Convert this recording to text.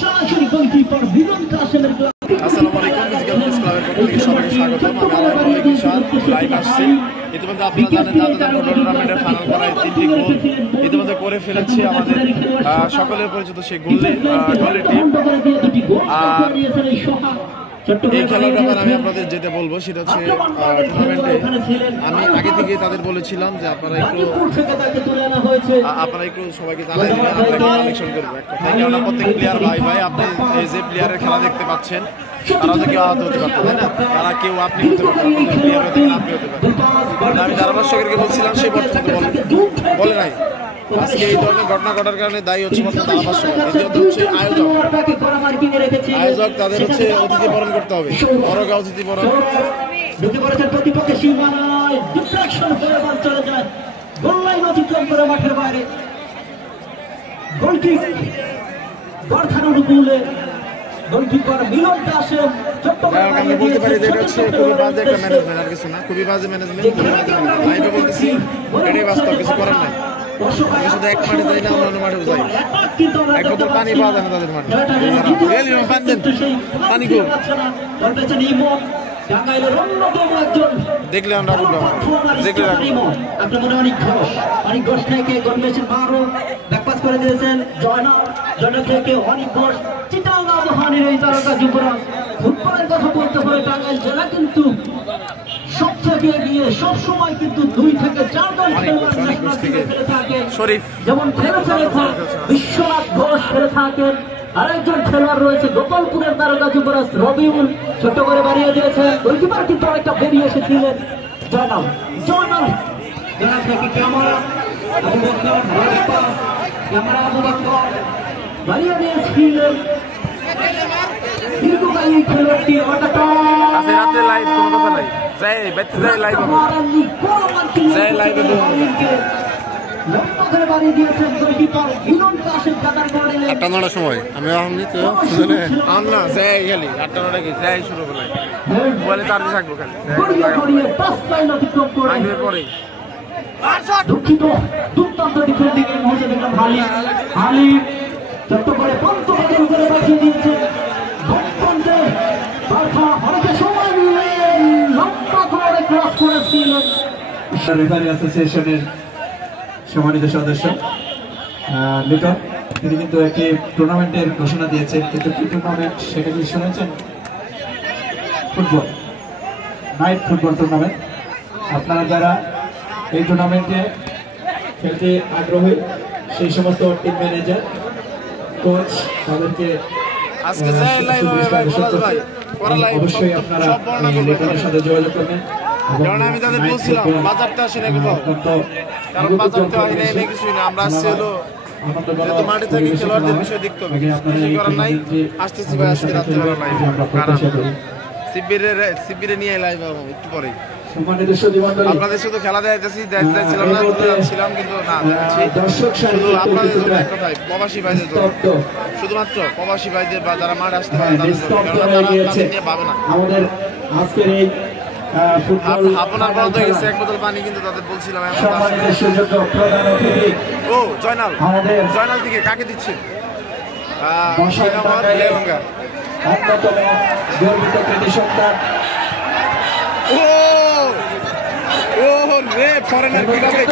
সরাসরি গোলকিপার বিলন কাশেমের আসসালামু আলাইকুম ফিজিক্যাল প্রেস ক্লাবের পক্ষ থেকে সবাইকে স্বাগতম। আমি আলামিন বিশাল লাইভ আসছি। ইতিমধ্যে আপনারা জানেন ফুটবল টুর্নামেন্টের ফাইনাল করায় 3টি গোল ইতিমধ্যে করে ফেলেছি আমাদের সকলের পরিচিত সেই গোলের টিম। আর এই খেলার ব্যাপারে আমি আপনাদের যেটা বলবো সেটা হচ্ছে টুর্নামেন্টে আমি আগে থেকে তাদের বলেছিলাম যে আপনারা একটু সবাইকে জানাই দিবেন, আমরা একটু কালেকশন করবো একটা, কারণ প্রত্যেক প্লেয়ার ভাই আপনি এই যে প্লেয়ারের খেলা দেখতে পাচ্ছেন তারা তো কেউ আহত হতে পারতো, তাই না? তারা কেউ আপনি হতে পারতেন, প্লেয়ার হতে পারেন, আপনি হতে পারেন। আমি ধারাভাষ্যকেরকে বলছিলাম সে বলে নাই। আজকে এই ধরনের ঘটনা ঘটার কারণে দায়ী হচ্ছে ধারাভাষ্যক, হচ্ছে আয়োজক তাদের হচ্ছে অতিথি বরণ করতে হবে, বড়গা অতিথি বরণ। মাঠের বাইরে গোলকিক অনুকূলে গোলকিপার মিলন কাশেম। আমি বলতে পারি যে এটা হচ্ছে খুবই বাজে একটা ম্যানেজমেন্ট, আর কিছু না, খুবই বাজে ম্যানেজমেন্ট। লাইভে বলতেছি এটাই বাস্তব, কিছু করার নাই। শুধু এক মাঠে যাই না, অন্যান্য মাঠেও যাই, এক বোতল পানি পাওয়া যায় না তাদের মাঠে। পানি দেন, পানি খুব দেখলে আমরা দেখলে অনেক ঘোষ থেকে গণমেশন বারো ব্যাকপাস করে দিয়েছেন জয়নাল থেকে অনেক ঘোষ। চিটাং আবহাওয়ার এই তারকা যুবরাজ ফুটবলের কথা বলতে হলে টাঙ্গাইল জেলা কিন্তু সব থেকে এগিয়ে, সব সময় কিন্তু 2 থেকে 4 জন খেলোয়াড় খেলে থাকেন। যেমন বিশ্বনাথ ঘোষ খেলে থাকেন, আরেকজন খেলোয়াড় রয়েছে গোপালপুরের তারকা যুবরাজ রবিউল, ছোট করে বাড়িয়ে দিয়েছেন। গোলকিপার কিন্তু অনেকটা বেরিয়ে এসেছিলেন জয়নাল থেকে ক্যামেরা আবু বকর বাড়িয়ে দিয়েছিলেন। দীর্ঘকালী খেলোয়াড়টি আটটা সময় আমি শুরু করলাম বলে তার থাকবো পরে দুঃখিত দুর্দান্ত ডিফেন্ডিং এর মধ্যে দেখলাম হালি ছোট্ট করে পন্ত করে পাঠিয়ে দিয়েছে। অনেকে সময় নিয়ে লম্বা করে ক্রস করেছিলেন। রেফারি অ্যাসোসিয়েশনের সম্মানিত সদস্য লিটন, তিনি কিন্তু একটি টুর্নামেন্টের ঘোষণা দিয়েছেন, কিন্তু কি টুর্নামেন্ট সেটা কি শুনেছেন? Football, night football tournament. আপনারা যারা এই টুর্নামেন্টে খেলতে আগ্রহী সেই সমস্ত টিম ম্যানেজার, কোচ, তাদেরকে অবশ্যই আপনারা লিটনের সাথে যোগাযোগ করবেন। আমি তাদের বলছিলাম বাজারটা আসে না, কারণ বাজারটা হয় না, কিছুই না। আমরা আসছি হলো যেহেতু মাঠে থেকে খেলোয়াড়দের বিষয় দেখতে হবে, কিছু করার নাই। আসতেছি ভাই আজকে রাত্রেবেলা লাইভ, শিবিরে নিয়ে লাইভ একটু পরেই। আপনাদের শুধু খেলা দেখাইতেছি, ছিলাম না, ছিলাম কিন্তু না, শুধু আপনাদের জন্য এক কথায় প্রবাসী ভাইদের জন্য, শুধুমাত্র প্রবাসী ভাইদের বা যারা মাঠ আসতে পারে তাদের জন্য, নিয়ে পাবে না। আপনার বন্ধ হয়ে গেছে এক বোতল পানি, কিন্তু তাদের বলছিলাম ও জয়নাল থেকে কাকে দিচ্ছেন? রে ফরেনার কিভাবে